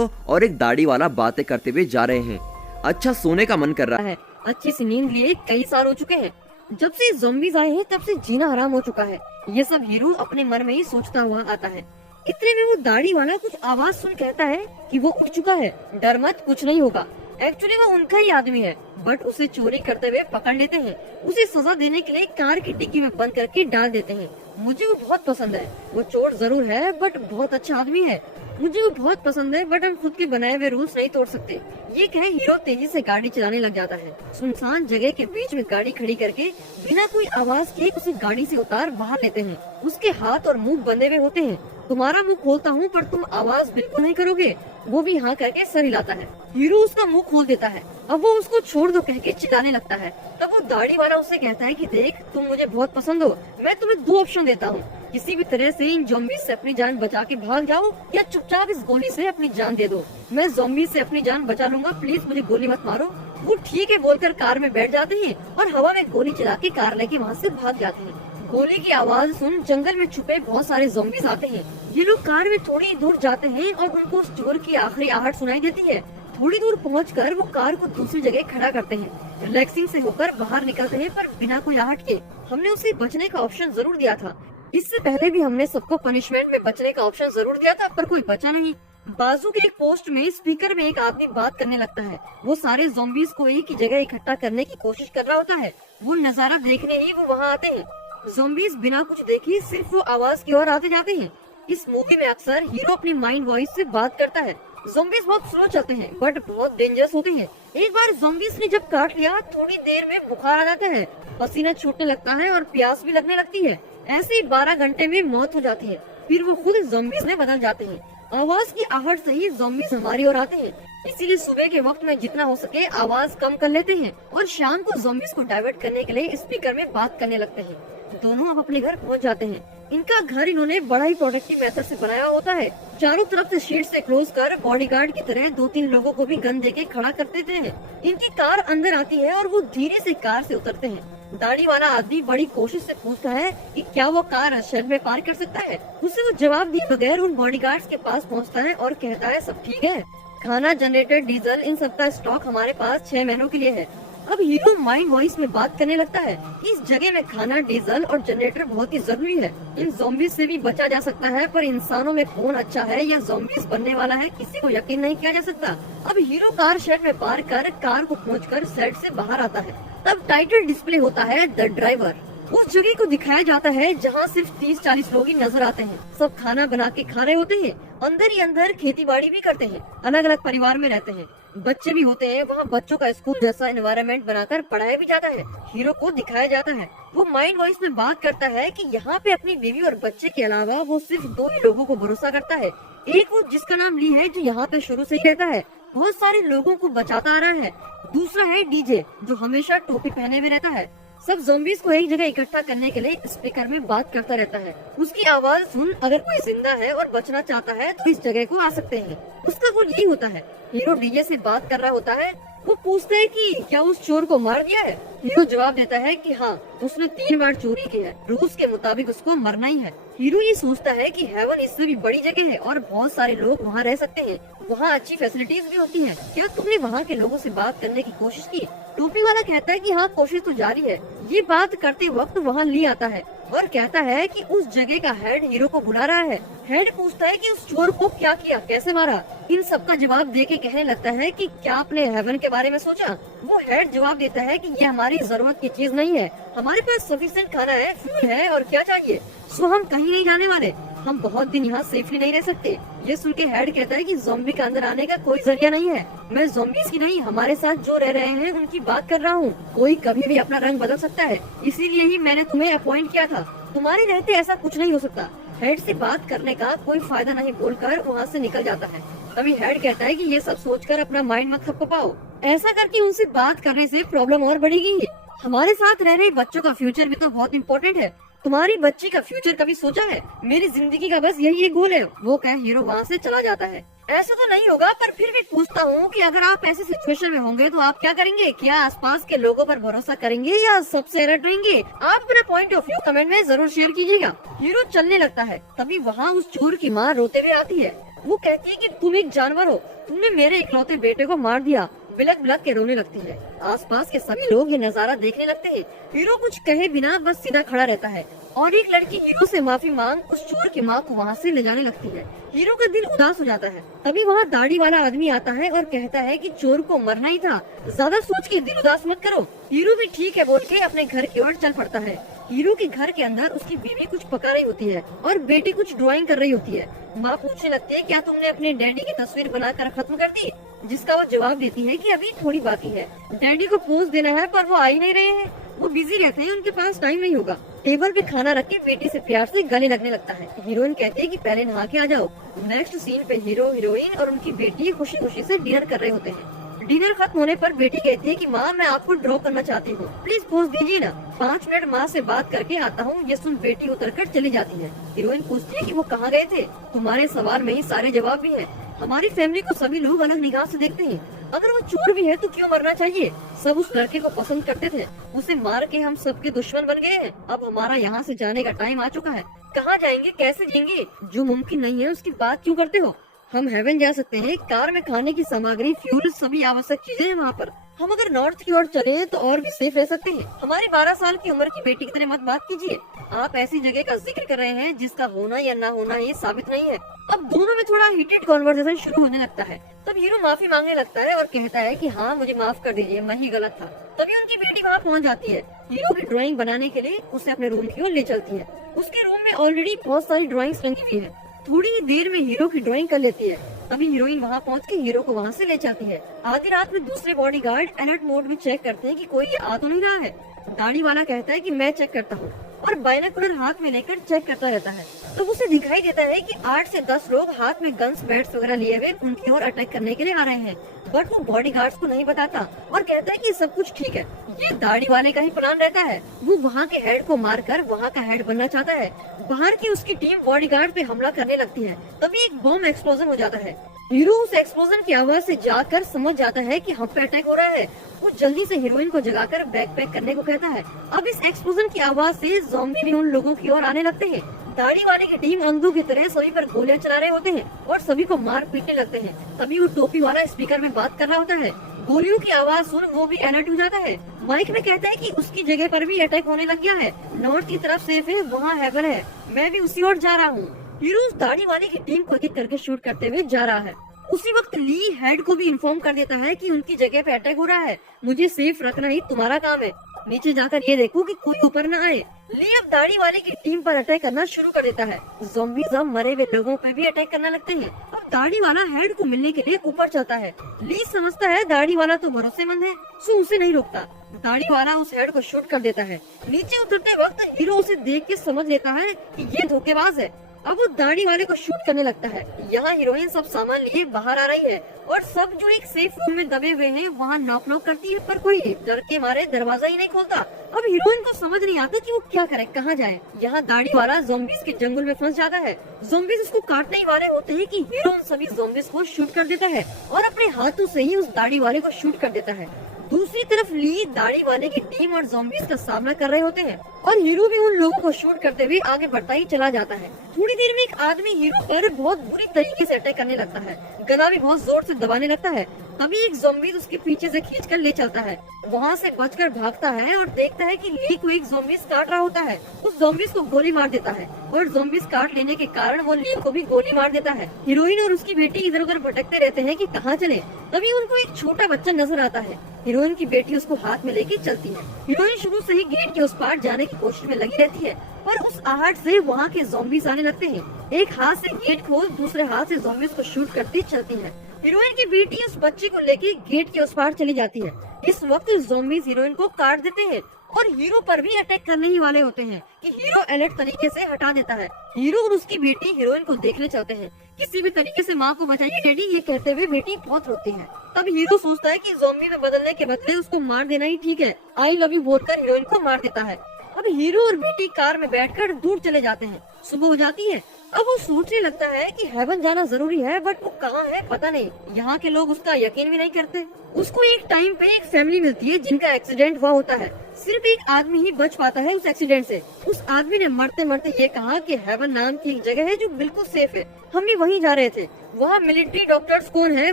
Hero और एक दाढ़ी वाला बातें करते हुए जा रहे हैं। अच्छा सोने का मन कर रहा है। अच्छी सी नींद लिए कई साल हो चुके हैं। जब से ज़ॉम्बीज़ आए हैं तब से जीना हराम हो चुका है। ये सब हीरो अपने मन में ही सोचता हुआ आता है। इतने में वो दाढ़ी वाला कुछ आवाज सुन कहता है कि वो उठ चुका है, डर मत, कुछ नहीं होगा। एक्चुअली वो उनका ही आदमी है, बट उसे चोरी करते हुए पकड़ लेते हैं। उसे सजा देने के लिए कार की डिक्की में बंद करके डाल देते हैं। मुझे वो बहुत पसंद है। वो चोर जरूर है बट बहुत अच्छा आदमी है। मुझे वो बहुत पसंद है बट हम खुद के बनाए हुए रूल्स नहीं तोड़ सकते। ये कहे हीरो तेजी से गाड़ी चलाने लग जाता है। सुनसान जगह के बीच में गाड़ी खड़ी करके बिना कोई आवाज के उसे गाड़ी से उतार बाहर लेते हैं। उसके हाथ और मुंह बंधे हुए होते हैं। तुम्हारा मुंह खोलता हूँ पर तुम आवाज बिल्कुल नहीं करोगे। वो भी हाँ करके सर हिलाता है। हीरो उसका मुंह खोल देता है। अब वो उसको छोड़ दो कह के चिल्लाने लगता है। तब वो दाढ़ी वाला उससे कहता है कि देख, तुम मुझे बहुत पसंद हो, मैं तुम्हें 2 ऑप्शन देता हूँ। किसी भी तरह से इन ज़ॉम्बीज़ से अपनी जान बचा के भाग जाओ या चुपचाप इस गोली से अपनी जान दे दो। मैं ज़ॉम्बीज़ से अपनी जान बचा लूंगा, प्लीज मुझे गोली मत मारो। वो ठीक है बोलकर कार में बैठ जाते हैं और हवा में गोली चला के कार लेके वहाँ से भाग जाते हैं। गोली की आवाज सुन जंगल में छुपे बहुत सारे ज़ॉम्बीज़ आते हैं। ये लोग कार में थोड़ी दूर जाते हैं और उनको उस चोर की आखिरी आहट सुनाई देती है। थोड़ी दूर पहुंचकर वो कार को दूसरी जगह खड़ा करते हैं। रिलैक्सिंग से होकर बाहर निकलते हैं पर बिना कोई आहट के। हमने उसे बचने का ऑप्शन जरूर दिया था। इससे पहले भी हमने सबको पनिशमेंट में बचने का ऑप्शन जरूर दिया था पर कोई बचा नहीं। बाजू के एक पोस्ट में स्पीकर में एक आदमी बात करने लगता है। वो सारे ज़ॉम्बीज़ को एक ही जगह इकट्ठा करने की कोशिश कर रहा होता है। वो नजारा देखने ही वो वहाँ आते हैं। ज़ॉम्बीज़ बिना कुछ देखे सिर्फ वो आवाज की ओर आते जाते हैं। इस मूवी में अक्सर हीरो अपनी माइंड वॉइस से बात करता है। ज़ॉम्बीज़ बहुत स्लो चलते हैं बट बहुत डेंजरस होते हैं। एक बार ज़ॉम्बीज़ ने जब काट लिया थोड़ी देर में बुखार आ जाता है, पसीना छूटने लगता है और प्यास भी लगने लगती है। ऐसे ही 12 घंटे में मौत हो जाती है। फिर वो खुद ज़ॉम्बीज़ में बदल जाते हैं। आवाज की आहट से ही ज़ॉम्बीज़ हमारी ओर आते हैं। इसीलिए सुबह के वक्त में जितना हो सके आवाज कम कर लेते हैं और शाम को ज़ॉम्बीज़ को डाइवर्ट करने के लिए स्पीकर में बात करने लगते हैं। दोनों अब अपने घर पहुंच जाते हैं। इनका घर इन्होंने बड़ा ही प्रोटेक्टिव मेथड से बनाया होता है। चारों तरफ से शीट से क्लोज कर बॉडीगार्ड की तरह 2-3 लोगों को भी गन देके खड़ा कर देते हैं। इनकी कार अंदर आती है और वो धीरे से कार से उतरते हैं। दाढ़ी वाला आदमी बड़ी कोशिश से पूछता है कि क्या वो कार शेड में पार्क कर सकता है। उसे वो जवाब दिए बगैर उन बॉडीगार्ड्स के पास पहुंचता है और कहता है सब ठीक है, खाना, जनरेटर, डीजल, इन सब का स्टॉक हमारे पास 6 महीनों के लिए है। अब हीरो माइंड वॉइस में बात करने लगता है। इस जगह में खाना, डीजल और जनरेटर बहुत ही जरूरी है। इन ज़ॉम्बीज़ से भी बचा जा सकता है पर इंसानों में कौन अच्छा है या ज़ॉम्बीज़ बनने वाला है किसी को यकीन नहीं किया जा सकता। अब हीरो कार शेड में पार्क कर कार को पहुंचकर शेड से बाहर आता है। तब टाइटल डिस्प्ले होता है द ड्राइवर। उस जगह को दिखाया जाता है जहाँ सिर्फ 30-40 लोग ही नजर आते हैं। सब खाना बना के खा रहे होते हैं। अंदर ही अंदर खेती बाड़ी भी करते हैं। अलग अलग परिवार में रहते हैं। बच्चे भी होते हैं। वहाँ बच्चों का स्कूल जैसा एनवायरनमेंट बनाकर पढ़ाया भी जाता है। हीरो को दिखाया जाता है। वो माइंड वॉइस में बात करता है कि यहाँ पे अपनी बीवी और बच्चे के अलावा वो सिर्फ 2 ही लोगों को भरोसा करता है। एक वो जिसका नाम ली है जो यहाँ पे शुरू से ही रहता है, बहुत सारे लोगों को बचाता आ रहा है। दूसरा है डीजे जो हमेशा टोपी पहने हुए रहता है। सब ज़ॉम्बीज़ को एक जगह इकट्ठा करने के लिए स्पीकर में बात करता रहता है। उसकी आवाज सुन अगर कोई जिंदा है और बचना चाहता है तो इस जगह को आ सकते हैं। उसका गोल यही होता है। हीरो डीजे से बात कर रहा होता है। वो पूछता है कि क्या उस चोर को मार दिया है। हीरो जवाब देता है कि हाँ, उसने 3 बार चोरी की है, रूल्स के मुताबिक उसको मरना ही है। हीरो ये सोचता है कि हेवन इससे भी बड़ी जगह है और बहुत सारे लोग वहाँ रह सकते हैं। वहाँ अच्छी फैसिलिटीज भी होती हैं। क्या तुमने वहाँ के लोगों से बात करने की कोशिश की? टोपी वाला कहता है कि हाँ, कोशिश तो जारी है। ये बात करते वक्त वहाँ ली आता है और कहता है कि उस जगह का हेड हीरो को बुला रहा है। हेड पूछता है कि उस चोर को क्या किया, कैसे मारा। इन सब का जवाब देके कहने लगता है कि क्या आपने हेवन के बारे में सोचा? वो हेड जवाब देता है कि ये हमारी जरूरत की चीज नहीं है, हमारे पास सफिशिएंट खाना है, फ्यूल है और क्या चाहिए। सो हम कहीं नहीं जाने वाले, हम बहुत दिन यहाँ सेफली नहीं रह सकते। ये सुन के हेड कहता है कि ज़ॉम्बी के अंदर आने का कोई जरिया नहीं है। मैं ज़ॉम्बीज़ की नहीं, हमारे साथ जो रह रहे हैं उनकी बात कर रहा हूँ। कोई कभी भी अपना रंग बदल सकता है, इसीलिए ही मैंने तुम्हें अपॉइंट किया था। तुम्हारे रहते ऐसा कुछ नहीं हो सकता। हेड से बात करने का कोई फायदा नहीं बोलकर वहाँ से निकल जाता है। तभी हेड कहता है कि ये सब सोचकर अपना माइंड मत खपाओ। ऐसा करके उनसे बात करने से प्रॉब्लम और बढ़ेगी। हमारे साथ रह रहे बच्चों का फ्यूचर भी तो बहुत इम्पोर्टेंट है। तुम्हारी बच्ची का फ्यूचर कभी सोचा है? मेरी जिंदगी का बस यही एक गोल है। वो कहे हीरो वहाँ से चला जाता है। ऐसा तो नहीं होगा पर फिर भी पूछता हूँ कि अगर आप ऐसे सिचुएशन में होंगे तो आप क्या करेंगे? क्या आसपास के लोगों पर भरोसा करेंगे या सबसे अलर्ट रहेंगे? आप अपना पॉइंट ऑफ व्यू कमेंट में जरूर शेयर कीजिएगा। हीरो चलने लगता है। तभी वहाँ उस चोर की माँ रोते हुए आती है। वो कहती है कि तुम एक जानवर हो, तुमने मेरे इकलौते बेटे को मार दिया। बिलख बिलख के रोने लगती है। आसपास के सभी लोग ये नजारा देखने लगते हैं। हीरो कुछ कहे बिना बस सीधा खड़ा रहता है और एक लड़की हीरो से माफी मांग उस चोर की माँ को वहाँ से ले जाने लगती है। हीरो का दिल उदास हो जाता है। तभी वहाँ दाढ़ी वाला आदमी आता है और कहता है कि चोर को मरना ही था, ज्यादा सोच के दिल उदास मत करो। हीरो भी ठीक है बोल के अपने घर की ओर चल पड़ता है। हीरो के घर के अंदर उसकी बीवी कुछ पका रही होती है और बेटी कुछ ड्राइंग कर रही होती है। माँ पूछने लगती है, क्या तुमने अपने डैडी की तस्वीर बनाकर खत्म कर दी? जिसका वो जवाब देती है कि अभी थोड़ी बाकी है, डैडी को पोज देना है पर वो आ ही नहीं रहे हैं, वो बिजी रहते हैं, उनके पास टाइम नहीं होगा। टेबल पे खाना रख के बेटी से प्यार से गले लगने लगता है। हीरोइन कहती है कि पहले नहा के आ जाओ। नेक्स्ट सीन पे हीरो हीरोइन और उनकी बेटी खुशी खुशी से डिनर कर रहे होते हैं। डिनर खत्म होने पर बेटी कहती है कि माँ मैं आपको ड्रॉप करना चाहती हूँ, प्लीज पोज दीजिए ना, 5 मिनट माँ से बात करके आता हूँ। ये सुन बेटी उतरकर चली जाती है। हीरोइन पूछती है कि वो कहाँ गए थे? तुम्हारे सवाल में ही सारे जवाब भी है। हमारी फैमिली को सभी लोग अलग निगाह से देखते हैं, अगर वो चोर भी है तो क्यों मरना चाहिए? सब उस लड़के को पसंद करते थे, उसे मार के हम सबके दुश्मन बन गए हैं। अब हमारा यहाँ से जाने का टाइम आ चुका है। कहाँ जाएंगे, कैसे जाएंगे? जो मुमकिन नहीं है उसकी बात क्यों करते हो? हम हेवन जा सकते हैं, कार में खाने की सामग्री, फ्यूल, सभी आवश्यक चीजें हैं वहाँ पर। हम अगर नॉर्थ की ओर चले तो और भी सेफ रह सकते हैं। हमारी 12 साल की उम्र की बेटी की तरह मत बात कीजिए। आप ऐसी जगह का जिक्र कर रहे हैं जिसका होना या ना होना ये साबित नहीं है। अब दोनों में थोड़ा हीटेड कॉन्वर्सेशन शुरू होने लगता है। तब हीरो माफी मांगने लगता है और कहता है कि हाँ मुझे माफ कर दीजिए, मैं ही गलत था। तभी उनकी बेटी वहाँ पहुँच जाती है। हीरो की ड्राइंग बनाने के लिए उसे अपने रूम की ओर ले चलती है। उसके रूम में ऑलरेडी बहुत सारी ड्राइंग्स रंगी हुई है। थोड़ी ही देर में हीरो की ड्राइंग कर लेती है। तभी हीरोइन वहाँ पहुँच के हीरो को वहाँ से ले जाती है। आधी रात में दूसरे बॉडीगार्ड अलर्ट मोड में चेक करते हैं कि कोई आ तो नहीं रहा है। दाढ़ी वाला कहता है कि मैं चेक करता हूँ और बाइनोकुलर हाथ में लेकर चेक करता रहता है। तो उसे दिखाई देता है कि 8 से 10 लोग हाथ में गन्स, बैट्स वगैरह लिए हुए उनकी ओर अटैक करने के लिए आ रहे हैं। बट वो बॉडीगार्ड्स को नहीं बताता और कहता है कि सब कुछ ठीक है, ये दाढ़ी वाले का ही प्लान रहता है। वो वहाँ के हेड को मारकर वहाँ का हेड बनना चाहता है। बाहर की उसकी टीम बॉडीगार्ड पे हमला करने लगती है। तभी एक बॉम्ब एक्सप्लोजन हो जाता है। हीरो उस एक्सप्लोजन की आवाज से जाकर समझ जाता है कि हम पे अटैक हो रहा है। वो जल्दी से हीरोइन को जगाकर बैकपैक करने को कहता है। अब इस एक्सप्लोजन की आवाज से ज़ॉम्बी भी उन लोगों की ओर आने लगते हैं। दाढ़ी वाले की टीम अंधों की तरह सभी पर गोलियां चला रहे होते हैं और सभी को मार पीटने लगते हैं। तभी वो टोपी वाला स्पीकर में बात कर रहा होता है। गोलियों की आवाज सुन वो भी अलर्ट हो जाता है। माइक में कहता है कि उसकी जगह पर भी अटैक होने लग गया है। नॉर्थ की तरफ सेफ है, वहाँ हेवन है, मैं भी उसी ओर जा रहा हूँ। हीरो उस दाढ़ी वाले की टीम को एक करके शूट करते हुए जा रहा है। उसी वक्त ली हेड को भी इन्फॉर्म कर देता है कि उनकी जगह पे अटैक हो रहा है, मुझे सेफ रखना ही तुम्हारा काम है, नीचे जाकर ये देखो कि कोई ऊपर न आए। ली अब दाढ़ी वाले की टीम पर अटैक करना शुरू कर देता है। ज़ॉम्बीज़ अब मरे हुए लोगों पे भी अटैक करने लगते हैं। अब दाढ़ी वाला हेड को मिलने के लिए ऊपर चलता है। ली समझता है दाढ़ी वाला तो भरोसेमंद है, सो उसे नहीं रोकता। दाढ़ी वाला उस हेड को शूट कर देता है। नीचे उतरते वक्त हीरो उसे देख के समझ लेता है कि ये धोखेबाज है। अब वो दाढ़ी वाले को शूट करने लगता है। यहाँ हीरोइन सब सामान लिए बाहर आ रही है और सब जो एक सेफ रूम में दबे हुए हैं वहाँ नॉक करती है, पर कोई डर के मारे दरवाजा ही नहीं खोलता। अब हीरोइन को समझ नहीं आता कि वो क्या करे, कहाँ जाए। यहाँ दाढ़ी वाला ज़ॉम्बीज़ के जंगल में फंस जाता है। ज़ॉम्बीज़ उसको काटने ही वाले होते हैं कि हीरो उन सभी ज़ॉम्बीज़ को शूट कर देता है और अपने हाथों से ही उस दाढ़ी वाले को शूट कर देता है। दूसरी तरफ ली दाढ़ी वाले की टीम और ज़ॉम्बीज़ का सामना कर रहे होते हैं और हीरो भी उन लोगों को शूट करते हुए आगे बढ़ता ही चला जाता है। थोड़ी देर में एक आदमी हीरो पर बहुत बुरी तरीके से अटैक करने लगता है, गला भी बहुत जोर से दबाने लगता है। तभी एक ज़ॉम्बीज़ उसके पीछे से खींचकर ले चलता है। वहाँ से बचकर भागता है और देखता है कि ली को एक ज़ॉम्बीज़ काट रहा होता है। उस ज़ॉम्बीज़ को गोली मार देता है और ज़ॉम्बीज़ काट लेने के कारण वो ली को भी गोली मार देता है। हीरोइन और उसकी बेटी इधर उधर भटकते रहते हैं कि कहाँ चले। तभी उनको एक छोटा बच्चा नजर आता है। हीरोइन की बेटी उसको हाथ में लेके चलती है। हीरोइन शुरू से ही गेट के उस पार जाने की कोशिश में लगी रहती है, पर उस आहट से वहाँ के ज़ॉम्बीज़ आने लगते हैं। एक हाथ से गेट खोल दूसरे हाथ से ज़ॉम्बीज़ को शूट करती चलती है। हीरोइन की बेटी उस बच्चे को लेके गेट के उस पार चली जाती है। इस वक्त ज़ॉम्बीज़ हीरोइन को काट देते हैं और हीरो पर भी अटैक करने ही वाले होते हैं कि हीरो अलर्ट तरीके से हटा देता है। हीरो और उसकी बेटी हीरोइन को देखने चलते हैं। किसी भी तरीके से माँ को बचाइए डैडी, ये कहते हुए बेटी बहुत रोती है। तब हीरो सोचता है कि ज़ॉम्बी में बदलने के बदले उसको मार देना ही ठीक है। आई लव यू बोलकर हीरोइन को मार देता है। अब हीरो और बेटी कार में बैठकर दूर चले जाते हैं। सुबह हो जाती है। अब वो सोचने लगता है कि हेवन जाना जरूरी है, बट वो कहाँ है पता नहीं। यहाँ के लोग उसका यकीन भी नहीं करते। उसको एक टाइम पे एक फैमिली मिलती है जिनका एक्सीडेंट हुआ होता है। सिर्फ एक आदमी ही बच पाता है उस एक्सीडेंट से। उस आदमी ने मरते मरते ये कहा कि हेवन नाम की एक जगह है जो बिल्कुल सेफ है। हम भी वहीं जा रहे थे। वहाँ मिलिट्री डॉक्टर्स कौन है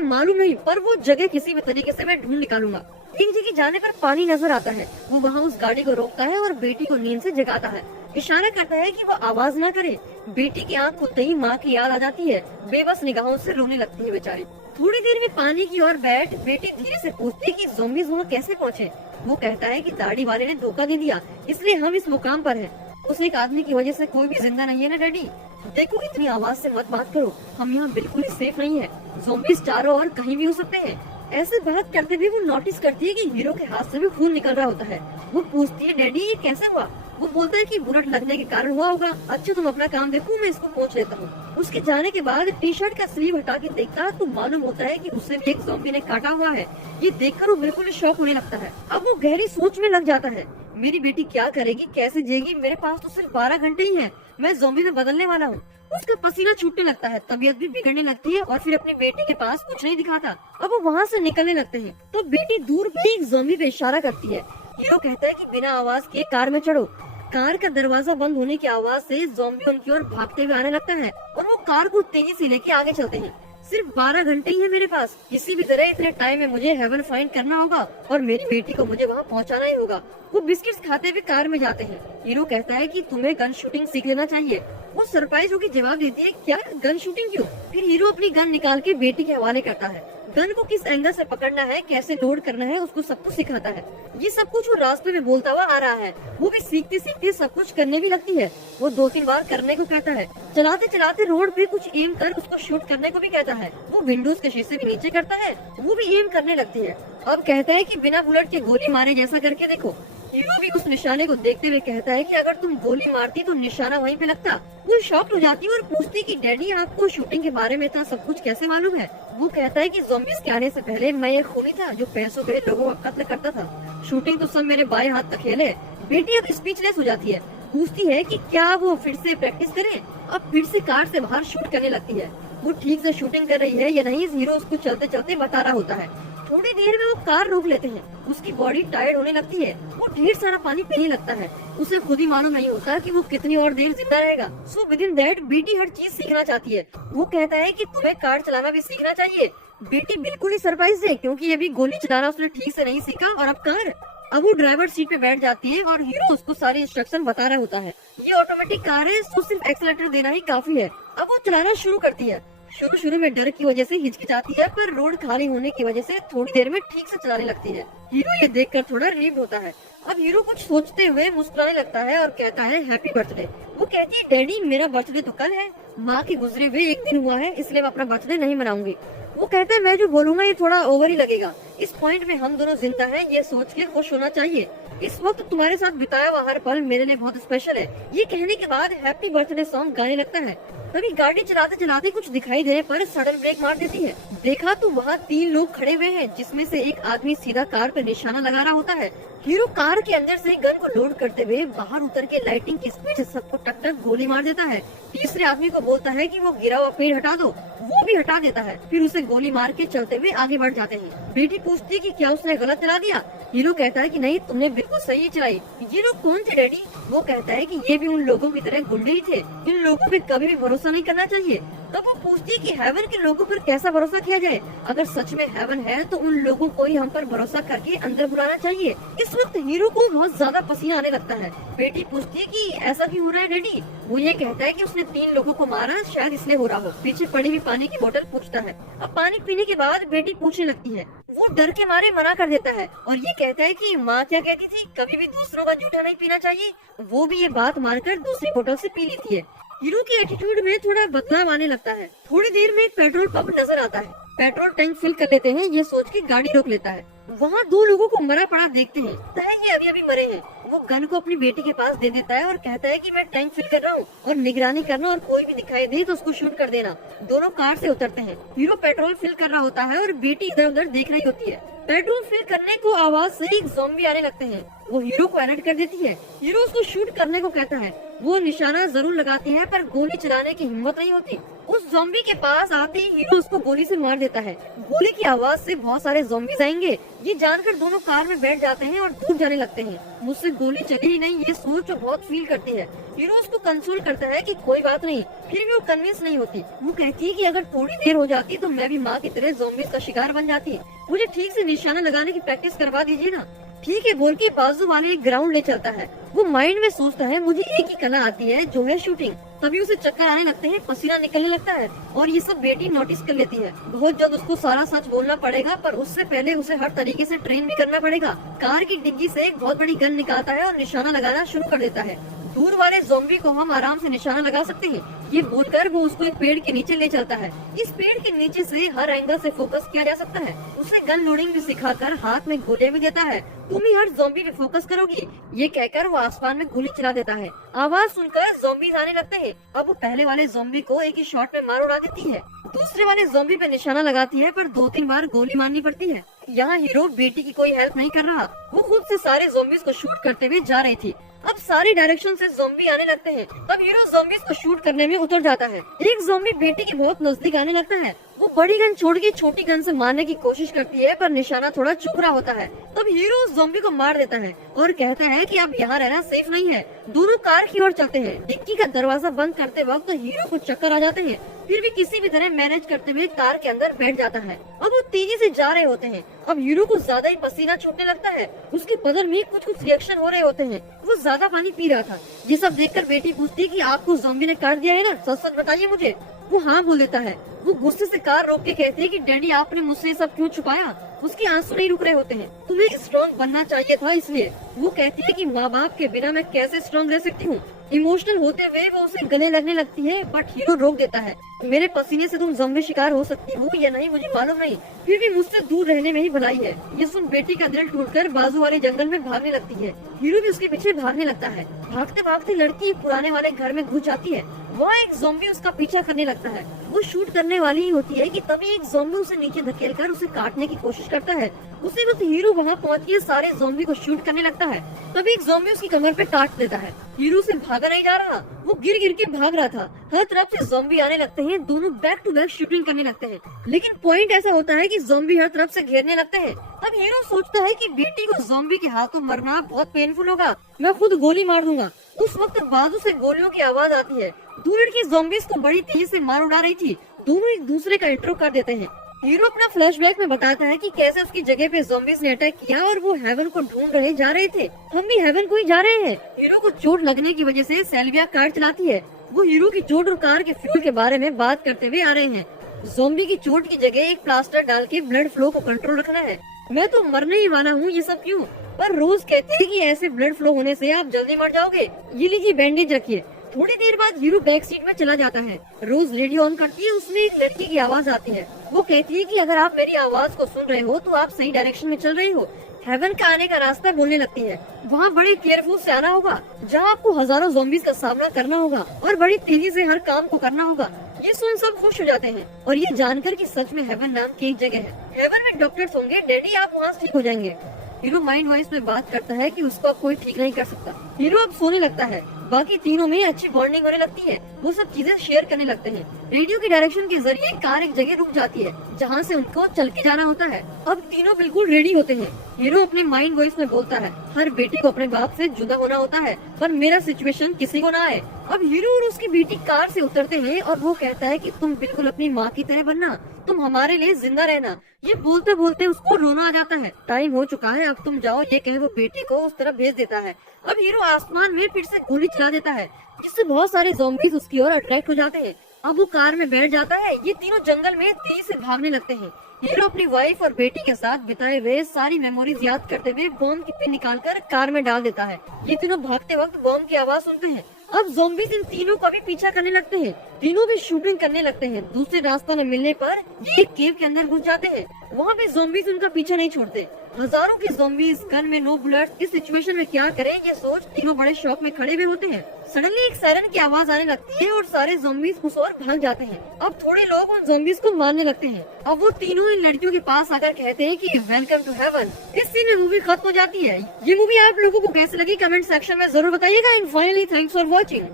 मालूम नहीं, पर वो जगह किसी भी तरीके से मैं ढूंढ निकालूंगा। एक जगह जाने पर पानी नजर आता है। वो वहाँ उस गाड़ी को रोकता है और बेटी को नींद से जगाता है। इशारा करता है कि वो आवाज ना करे। बेटी की आंख खुलते ही माँ की याद आ जाती है। बेबस निगाहों से रोने लगती है बेचारी। थोड़ी देर में पानी की ओर बैठ बेटी धीरे से पूछती है कि ज़ॉम्बीज़ वहाँ कैसे पहुँचे। वो कहता है कि दाढ़ी वाले ने धोखा दे दिया, इसलिए हम इस मुकाम पर हैं। उस एक आदमी की वजह से कोई भी जिंदा नहीं है ना डैडी। देखो इतनी आवाज से मत बात करो, हम यहाँ बिल्कुल ही सेफ नहीं है। ज़ॉम्बीज़ चारों ओर कहीं भी हो सकते हैं। ऐसे बात करते हुए वो नोटिस करती है कि हीरो के हाथ से भी खून निकल रहा होता है। वो पूछती है डैडी ये कैसे हुआ। वो बोलता है कि बुलेट लगने के कारण हुआ होगा। अच्छा तुम अपना काम देखो, मैं इसको पोंछ लेता हूँ। उसके जाने के बाद टी शर्ट का स्लीव हटा के देखता तो मालूम होता है कि उसे भी एक ज़ॉम्बी ने काटा हुआ है। ये देखकर वो बिल्कुल शॉक होने लगता है। अब वो गहरी सोच में लग जाता है। मेरी बेटी क्या करेगी, कैसे जिएगी, मेरे पास तो सिर्फ 12 घंटे ही है। मैं ज़ॉम्बी में बदलने वाला हूँ। उसका पसीना छूटने लगता है, तबीयत भी बिगड़ने लगती है और फिर अपनी बेटी के पास कुछ नहीं दिखाता। अब वो वहाँ से निकलने लगते हैं तो बेटी दूर भी एक ज़ॉम्बी पे इशारा करती है। हीरो कहता है कि बिना आवाज के कार में चढ़ो। कार का दरवाजा बंद होने की आवाज से ज़ॉम्बी उनकी ओर भागते हुए आने लगता है और वो कार को तेजी से लेके आगे चलते हैं। सिर्फ 12 घंटे ही है मेरे पास। किसी भी तरह इतने टाइम में मुझे हेवन फाइंड करना होगा और मेरी बेटी को मुझे वहाँ पहुँचाना ही होगा। वो बिस्किट्स खाते हुए कार में जाते हैं। हीरो कहता है कि तुम्हें गन शूटिंग सीख लेना चाहिए। वो सरप्राइज होकर जवाब देती है क्या गन शूटिंग क्यों। फिर हीरो अपनी गन निकाल के बेटी के हवाले करता है। गन को किस एंगल से पकड़ना है, कैसे लोड करना है, उसको सब कुछ सिखाता है। ये सब कुछ वो रास्ते में बोलता हुआ आ रहा है। वो भी सीखते सीखते सब कुछ करने भी लगती है। वो 2-3 बार करने को कहता है। चलाते चलाते रोड पे कुछ एम कर उसको शूट करने को भी कहता है। वो विंडोज के शीशे भी नीचे करता है। वो भी एम करने लगती है। अब कहता है कि बिना बुलेट के गोली मारे जैसा करके देखो। हीरो भी उस निशाने को देखते हुए कहता है कि अगर तुम गोली मारती तो निशाना वहीं पे लगता। वो शॉक्ड हो जाती है और पूछती कि डैडी आपको शूटिंग के बारे में इतना सब कुछ कैसे मालूम है। वो कहता है कि ज़ॉम्बीज़ के आने से पहले मैं एक खूनी था जो पैसों के लिए लोगों का कत्ल करता था। शूटिंग तो सब मेरे बाएं हाथ का खेल है। बेटी अब स्पीचलेस हो जाती है। पूछती है कि क्या वो फिर से प्रैक्टिस करें। अब फिर से कार से बाहर शूट करने लगती है। वो ठीक से शूटिंग कर रही है या नहीं हीरो उसको चलते चलते बता रहा होता है। थोड़ी देर में वो कार रोक लेते हैं। उसकी बॉडी टायर्ड होने लगती है। वो ढेर सारा पानी पीने लगता है। उसे खुद ही मालूम नहीं होता कि वो कितनी और देर जिंदा रहेगा। सो विद इन दैट बेटी हर चीज सीखना चाहती है। वो कहता है कि तुम्हें कार चलाना भी सीखना चाहिए। बेटी बिल्कुल ही सरप्राइज है क्योंकि अभी गोली चलाना उसने ठीक से नहीं सीखा और अब कार। अब वो ड्राइवर सीट पे बैठ जाती है और हीरो उसको सारी इंस्ट्रक्शन बता रहा होता है। ये ऑटोमेटिक कार है, तो सिर्फ एक्सीलरेटर देना ही काफी है। अब वो चलाना शुरू करती है। शुरू में डर की वजह से हिचकिचाती है, पर रोड खाली होने की वजह से थोड़ी देर में ठीक से चलाने लगती है। हीरो ये देखकर थोड़ा रिलीव्ड होता है। अब हीरो कुछ सोचते हुए मुस्कुराने लगता है और कहता है हैप्पी बर्थडे। वो कहती है डैडी मेरा बर्थडे तो कल है, माँ के गुजरे हुए 1 दिन हुआ है, इसलिए मैं अपना बर्थडे नहीं मनाऊंगी। वो कहता है मैं जो बोलूंगा ये थोड़ा ओवर ही लगेगा। इस पॉइंट में हम दोनों जिंदा हैं, ये सोच के खुश होना चाहिए। इस वक्त तुम्हारे साथ बिताया हुआ हर पल मेरे लिए बहुत स्पेशल है। ये कहने के बाद हैप्पी बर्थडे सॉन्ग गाने लगता है। तभी गाड़ी चलाते चलाते कुछ दिखाई देने पर सडन ब्रेक मार देती है। देखा तो वहाँ 3 लोग खड़े हुए हैं, जिसमें से एक आदमी सीधा कार पर निशाना लगा रहा होता है। हीरो कार के अंदर से गन को लोड करते हुए बाहर उतर के लाइटिंग की स्पीड से सबको टक टक गोली मार देता है। तीसरे आदमी को बोलता है कि वो गिरा हुआ पेड़ हटा दो। वो भी हटा देता है। फिर उसे गोली मार के चलते हुए आगे बढ़ जाते हैं। बेटी पूछती है कि क्या उसने गलत चला दिया। हीरो कहता है कि नहीं, तुमने बिल्कुल सही चलाई। ये लोग कौन थे डैडी। वो कहता है कि ये भी उन लोगों की तरह गुंडे ही थे। इन लोगों पे कभी भी भरोसा नहीं करना चाहिए। तब वो पूछती है कि हेवन के लोगों पर कैसा भरोसा किया जाए। अगर सच में हेवन है तो उन लोगों को ही हम पर भरोसा करके अंदर बुलाना चाहिए। इस वक्त हीरो को बहुत ज्यादा पसीना आने लगता है। बेटी पूछती है कि ऐसा क्यों हो रहा है डैडी। वो ये कहता है कि उसने 3 लोगों को मारा, शायद इसलिए हो रहा हो। पीछे पड़ी हुई पानी की बोतल पूछता है। अब पानी पीने के बाद बेटी पूछने लगती है। वो डर के मारे मना कर देता है और ये कहता है कि माँ क्या कहती थी, कभी भी दूसरों का जूठा नहीं पीना चाहिए। वो भी ये बात मानकर दूसरी बोतल से पी लेती है। हीरो की एटीट्यूड में थोड़ा बदलाव आने लगता है। थोड़ी देर में एक पेट्रोल पंप नजर आता है। पेट्रोल टैंक फिल कर लेते हैं, ये सोच के गाड़ी रोक लेता है। वहाँ 2 लोगों को मरा पड़ा देखते हैं। ये अभी अभी मरे हैं। वो गन को अपनी बेटी के पास दे देता है और कहता है कि मैं टैंक फिल कर रहा हूँ और निगरानी करना, और कोई भी दिखाई दे तो उसको शूट कर देना। दोनों कार से उतरते हैं। हीरो पेट्रोल फिल कर रहा होता है और बेटी इधर उधर देख रही होती है। बेडरूम फिल करने को आवाज से एक ज़ॉम्बी आने लगते हैं। वो हीरो को अलर्ट कर देती है। हीरो उसको शूट करने को कहता है। वो निशाना जरूर लगाती है पर गोली चलाने की हिम्मत नहीं होती। उस ज़ॉम्बी के पास आते ही हीरो उसको गोली से मार देता है। गोली की आवाज से बहुत सारे ज़ॉम्बीज आएंगे। ये जानकर दोनों कार में बैठ जाते हैं और दूर जाने लगते हैं। मुझसे गोली चली ही नहीं, ये सोच और बहुत फील करती है। हीरो उसको कंसोल करता है कि कोई बात नहीं, फिर भी वो कन्विंस नहीं होती। वो कहती है कि अगर थोड़ी देर हो जाती तो मैं भी माँ की तरह ज़ॉम्बीज का शिकार बन जाती। मुझे ठीक से निशाना लगाने की प्रैक्टिस करवा दीजिए ना। ठीक है बोल के बाजू वाले एक ग्राउंड ले चलता है। वो माइंड में सोचता है मुझे एक ही कला आती है जो है शूटिंग। तभी उसे चक्कर आने लगते हैं, पसीना निकलने लगता है और ये सब बेटी नोटिस कर लेती है। बहुत जल्द उसको सारा सच बोलना पड़ेगा पर उससे पहले उसे हर तरीके से ट्रेन भी करना पड़ेगा। कार की डिग्गी से एक बहुत बड़ी गन निकालता है और निशाना लगाना शुरू कर देता है। दूर वाले ज़ॉम्बी को हम आराम से निशाना लगा सकते हैं। ये बोलकर वो उसको एक पेड़ के नीचे ले चलता है। इस पेड़ के नीचे से हर एंगल से फोकस किया जा सकता है। उसे गन लोडिंग भी सिखाकर हाथ में गोले भी देता है। तुम ही हर ज़ॉम्बी पे फोकस करोगी, ये कहकर वो आसमान में गोली चला देता है। आवाज सुनकर ज़ॉम्बीज आने लगते हैं। अब वो पहले वाले ज़ॉम्बी को एक ही शॉट में मार उड़ा देती है। दूसरे वाले ज़ॉम्बी पे निशाना लगाती है पर 2-3 बार गोली मारनी पड़ती है। यहाँ हीरो बेटी की कोई हेल्प नहीं कर रहा। वो खुद से सारे ज़ॉम्बीज को शूट करते हुए जा रही थी। अब सारी डायरेक्शन से ज़ॉम्बी आने लगते हैं। तब हीरो ज़ॉम्बीज को शूट करने में उतर जाता है। एक ज़ॉम्बी बेटी के बहुत नजदीक आने लगता है। वो बड़ी गन छोड़ के छोटी गन से मारने की कोशिश करती है पर निशाना थोड़ा चुक रहा होता है। तब हीरो उस ज़ॉम्बी को मार देता है और कहता है कि अब यहाँ रहना सेफ नहीं है। दोनों कार की ओर चलते हैं। डिक्की का दरवाजा बंद करते वक्त हीरो को चक्कर आ जाते हैं। फिर भी किसी भी तरह मैनेज करते हुए कार के अंदर बैठ जाता है। अब वो तेजी से जा रहे होते हैं। अब हीरो को ज्यादा ही पसीना छूटने लगता है। उसके बदन में कुछ कुछ रिएक्शन हो रहे होते हैं। वो ज्यादा पानी पी रहा था। ये सब देखकर बेटी पूछती है कि आपको ज़ॉम्बी ने काट दिया है ना, सच सच बताइए मुझे। वो हाँ बोल देता है। वो गुस्से से कार रोक के कहती है कि डैडी आपने मुझसे ये सब क्यों छुपाया। उसके आंसू नहीं रुक रहे होते हैं। तुम्हें स्ट्रॉन्ग बनना चाहिए था इसलिए। वो कहती है कि माँ बाप के बिना मैं कैसे स्ट्रॉन्ग रह सकती हूँ। इमोशनल होते हुए वो उसे गले लगने लगती है बट हीरो रोक देता है। मेरे पसीने से तुम ज़ॉम्बी शिकार हो सकती हो या नहीं मुझे मालूम नहीं, फिर भी मुझसे दूर रहने में ही भलाई है। ये सुन बेटी का दिल टूटकर बाजू वाले जंगल में भागने लगती है। हीरो भी उसके पीछे भागने लगता है। भागते भागते लड़की पुराने वाले घर में घुस जाती है। वहाँ एक ज़ॉम्बी उसका पीछा करने लगता है। वो शूट करने वाली ही होती है कि तभी एक ज़ॉम्बी उसे नीचे धकेलकर उसे काटने की कोशिश करता है। उसी वक्त हीरो वहाँ पहुँच के सारे ज़ॉम्बी को शूट करने लगता है। तभी एक ज़ॉम्बी उसकी कमर पे काट देता है। हीरो से भागा नहीं जा रहा, वो गिर गिर के भाग रहा था। हर तरफ से ज़ॉम्बी आने लगते हैं। दोनों बैक टू बैक शूटिंग करने लगते हैं। लेकिन पॉइंट ऐसा होता है कि ज़ॉम्बी हर तरफ से घेरने लगते हैं। तब हीरो सोचता है कि बेटी को ज़ॉम्बी के हाथों मरना बहुत पेनफुल होगा, मैं खुद गोली मार दूंगा। उस वक्त बाजू से गोलियों की आवाज आती है। दूर की ज़ॉम्बीज को बड़ी तेजी से मार उड़ा रही थी। दोनों एक दूसरे का इंट्रो कर देते हैं। हीरो अपना फ्लैशबैक में बताता है कि कैसे उसकी जगह पे ज़ॉम्बीज ने अटैक किया और वो हेवन को ढूंढ रहे जा रहे थे। हम भी हेवन को ही जा रहे हैं। हीरो को चोट लगने की वजह से सेल्विया कार चलाती है। वो हीरो की चोट और कार के फ्यूल के बारे में बात करते हुए आ रहे हैं। ज़ॉम्बी की चोट की जगह एक प्लास्टर डाल के ब्लड फ्लो को कंट्रोल रखना है। मैं तो मरने ही वाला हूँ, ये सब क्यों? पर रोज कहती है कि ऐसे ब्लड फ्लो होने से आप जल्दी मर जाओगे। ये लीजिए बैंडेज रखिए। थोड़ी देर बाद हीरो बैक सीट में चला जाता है। रोज रेडियो ऑन करती है। उसमें एक लड़की की आवाज आती है। वो कहती है कि अगर आप मेरी आवाज को सुन रहे हो तो आप सही डायरेक्शन में चल रही हो। हेवन का आने का रास्ता बोलने लगती है। वहाँ बड़े केयरफुल से आना होगा, जहाँ आपको हजारों ज़ॉम्बीज का सामना करना होगा और बड़ी तेजी से हर काम को करना होगा। ये सुन सब खुश हो जाते हैं और ये जानकर कि सच में हेवन नाम की एक जगह है। हेवन में डॉक्टर्स होंगे। डैडी आप वहाँ ठीक हो जाएंगे। हीरो माइंड वॉइस में बात करता है कि उसको कोई ठीक नहीं कर सकता। हीरो अब सोने लगता है। बाकी तीनों में अच्छी बॉन्डिंग होने लगती है। वो सब चीजें शेयर करने लगते हैं। रेडियो की डायरेक्शन के जरिए कार एक जगह रुक जाती है जहाँ से उनको चल के जाना होता है। अब तीनों बिल्कुल रेडी होते हैं। हीरो अपने माइंड वॉइस में बोलता है, हर बेटी को अपने बाप से जुदा होना होता है, पर मेरा सिचुएशन किसी को ना आए। अब हीरो और उसकी बेटी कार से उतरते हैं और वो कहता है कि तुम बिल्कुल अपनी माँ की तरह बनना, तुम हमारे लिए जिंदा रहना। ये बोलते बोलते उसको रोना आ जाता है। टाइम हो चुका है, अब तुम जाओ, ये कहे वो बेटी को उस तरफ भेज देता है। अब हीरो आसमान में फिर से गोली चला देता है, जिससे बहुत सारे ज़ॉम्बीज उसकी ओर अट्रैक्ट हो जाते हैं। अब वो कार में बैठ जाता है। ये तीनों जंगल में तेजी से भागने लगते हैं। हीरो अपनी वाइफ और बेटी के साथ बिताए हुए सारी मेमोरीज याद करते हुए बॉम्ब की पिन निकालकर कार में डाल देता है। ये तीनों भागते वक्त बॉम्ब की आवाज सुनते हैं। अब ज़ॉम्बीज इन तीनों का भी पीछा करने लगते हैं। तीनों भी शूटिंग करने लगते हैं। दूसरे रास्ता न मिलने पर ये एक केव के अंदर घुस जाते हैं। वहाँ भी ज़ॉम्बीज उनका पीछा नहीं छोड़ते। हजारों की ज़ॉम्बीज, गन में नो बुलेट्स, इस सिचुएशन में क्या करें ये सोच तीनों बड़े शौक में खड़े हुए होते हैं। सडनली एक सायरन की आवाज आने लगती है और सारे ज़ॉम्बीज उस ओर भाग जाते हैं। अब थोड़े लोग उन ज़ॉम्बीज को मारने लगते हैं। अब वो तीनों इन लड़कियों के पास आकर कहते हैं कि वेलकम टू हेवन। इस सीन में मूवी खत्म हो जाती है। ये मूवी आप लोगों को कैसे लगी कमेंट सेक्शन में जरूर बताइएगा। And finally thanks for watching.